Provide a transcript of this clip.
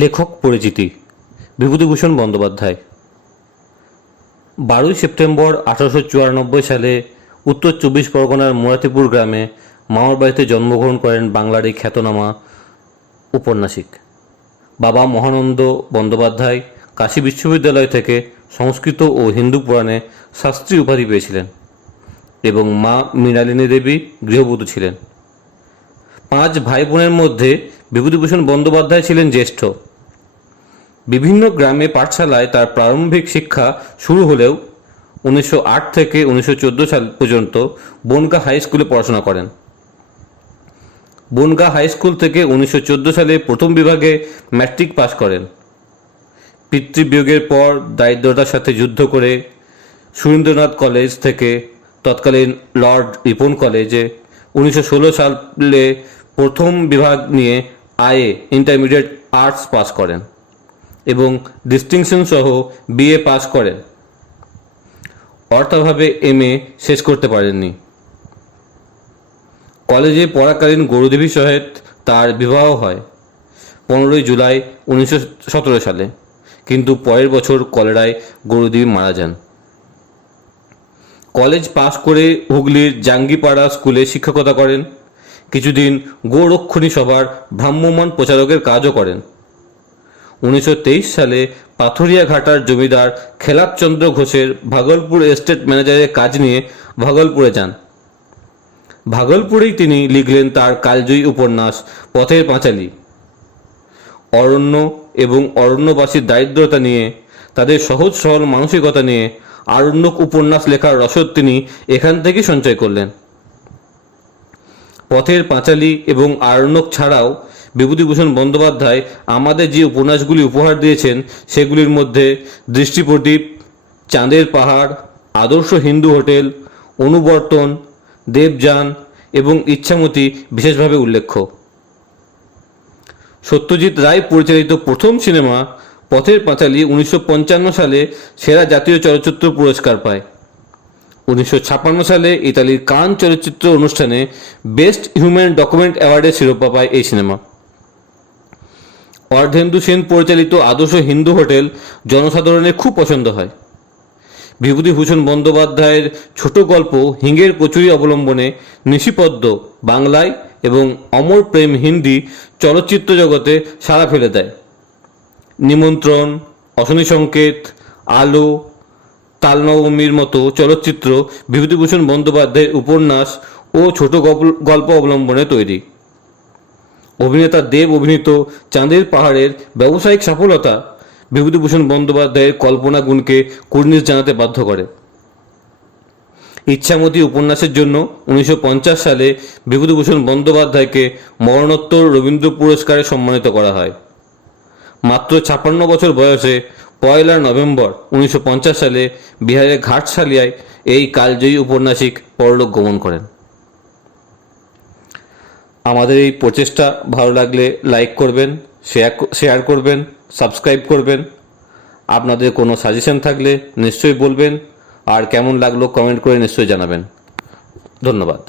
লেখক পরিচিতি। বিভূতিভূষণ বন্দ্যোপাধ্যায়। বারোই সেপ্টেম্বর আঠারোশো চুরানব্বই সালে উত্তর চব্বিশ পরগনার মুরাতিপুর গ্রামে মামার বাড়িতে জন্মগ্রহণ করেন বাংলার এই খ্যাতনামা উপন্যাসিক। বাবা মহানন্দ বন্দ্যোপাধ্যায় কাশী বিশ্ববিদ্যালয় থেকে সংস্কৃত ও হিন্দু পুরাণে শাস্ত্রী উপাধি পেয়েছিলেন এবং মা মৃণালিনী দেবী গৃহবধূ ছিলেন। পাঁচ ভাই বোনের মধ্যে বিভূতিভূষণ বন্দ্যোপাধ্যায় ছিলেন জ্যেষ্ঠ। বিভিন্ন গ্রামে পাঠশালায় তার প্রারম্ভিক শিক্ষা শুরু হলেও উনিশশো আট থেকে উনিশশো চোদ্দ সাল পর্যন্ত বনগা হাই স্কুলে পড়াশোনা করেন। বনগা হাই স্কুল থেকে উনিশশো চোদ্দ সালে প্রথম বিভাগে ম্যাট্রিক পাশ করেন। পিতৃবিয়োগের পর দারিদ্রতার সাথে যুদ্ধ করে সুরেন্দ্রনাথ কলেজ থেকে তৎকালীন লর্ড রিপন কলেজে উনিশশো ষোলো সালে প্রথম বিভাগ নিয়ে আয়ে ইন্টারমিডিয়েট আর্টস পাস করেন। এবং ডিস্টিংশন সহ বিএ পাস করেন। অর্থাভাবে এম এ শেষ করতে পারেননি। কলেজে পড়াকালীন গৌরদেবী সহিত তার বিবাহ হয় পনেরোই জুলাই উনিশশো সতেরো সালে। কিন্তু পরের বছর কলেরায় গৌরদেবী মারা যান। কলেজ পাশ করে হুগলির জাঙ্গিপাড়া স্কুলে শিক্ষকতা করেন। কিছুদিন গোরক্ষণী সভার ভ্রাম্যমান প্রচারকের কাজও করেন। উনিশশো তেইশ সালে পাথুরিয়া ঘাটার জমিদার খেলাপচন্দ্র ঘোষের ভাগলপুর এস্টেট ম্যানেজারের কাজ নিয়ে ভাগলপুরে যান। ভাগলপুরেই তিনি লিখলেন তার কালজয়ী উপন্যাস, পথের পাঁচালী। অরণ্য এবং অরণ্যবাসীর দারিদ্রতা নিয়ে, তাদের সহজ সরল মানসিকতা নিয়ে আরণ্যক উপন্যাস লেখার রসদ তিনি এখান থেকে সঞ্চয় করলেন। পথের পাঁচালী এবং আরণ্যক ছাড়াও বিভূতিভূষণ বন্দ্যোপাধ্যায় আমাদের যে উপন্যাসগুলি উপহার দিয়েছেন, সেগুলির মধ্যে দৃষ্টিপ্রদীপ, চাঁদের পাহাড়, আদর্শ হিন্দু হোটেল, অনুবর্তন, দেবযান এবং ইচ্ছামতি বিশেষভাবে উল্লেখ্য। সত্যজিৎ রায় পরিচালিত প্রথম সিনেমা পথের পাঁচালী উনিশশো পঞ্চান্ন সালে সেরা জাতীয় চলচ্চিত্র পুরস্কার পায়। উনিশশো ছাপ্পান্ন সালে ইতালির কান চলচ্চিত্র অনুষ্ঠানে বেস্ট হিউম্যান ডকুমেন্ট অ্যাওয়ার্ডের শিরোপা পায় এই সিনেমা। অর্ধেন্দু সেন পরিচালিত আদর্শ হিন্দু হোটেল জনসাধারণের খুব পছন্দ হয়। বিভূতিভূষণ বন্দ্যোপাধ্যায়ের ছোট গল্প হিঙ্গের কচুরি অবলম্বনে নিশিপদ্ম বাংলায় এবং অমর প্রেম হিন্দি চলচ্চিত্র জগতে সাড়া ফেলে দেয়। নিমন্ত্রণ, অশনি সংকেত, আলো তালনবমীর মতো চলচ্চিত্র বিভূতিভূষণ বন্দ্যোপাধ্যায়ের উপন্যাস ও ছোট গল্প- গল্প অবলম্বনে তৈরি। অভিনেতা দেব অভিনীত চাঁদের পাহাড়ের ব্যবসায়িক সফলতা বিভূতিভূষণ বন্দ্যোপাধ্যায়ের কল্পনা গুণকে কুর্নিশ জানাতে বাধ্য করে। ইচ্ছামতি উপন্যাসের জন্য উনিশশো পঞ্চাশ সালে বিভূতিভূষণ বন্দ্যোপাধ্যায়কে মরণোত্তর রবীন্দ্র পুরস্কারে সম্মানিত করা হয়। মাত্র ছাপান্ন বছর বয়সে পয়লা নভেম্বর উনিশশো পঞ্চাশ সালে বিহারের ঘাটশালিয়ায় এই কালজয়ী উপন্যাসিক পরলোক গমন করেন। আমাদের এই প্রচেষ্টা ভালো লাগলে লাইক করবেন, শেয়ার শেয়ার করবেন, সাবস্ক্রাইব করবেন। আপনাদের কোনো সাজেশন থাকলে নিশ্চয়ই বলবেন, আর কেমন লাগল কমেন্ট করে নিশ্চয়ই জানাবেন। ধন্যবাদ।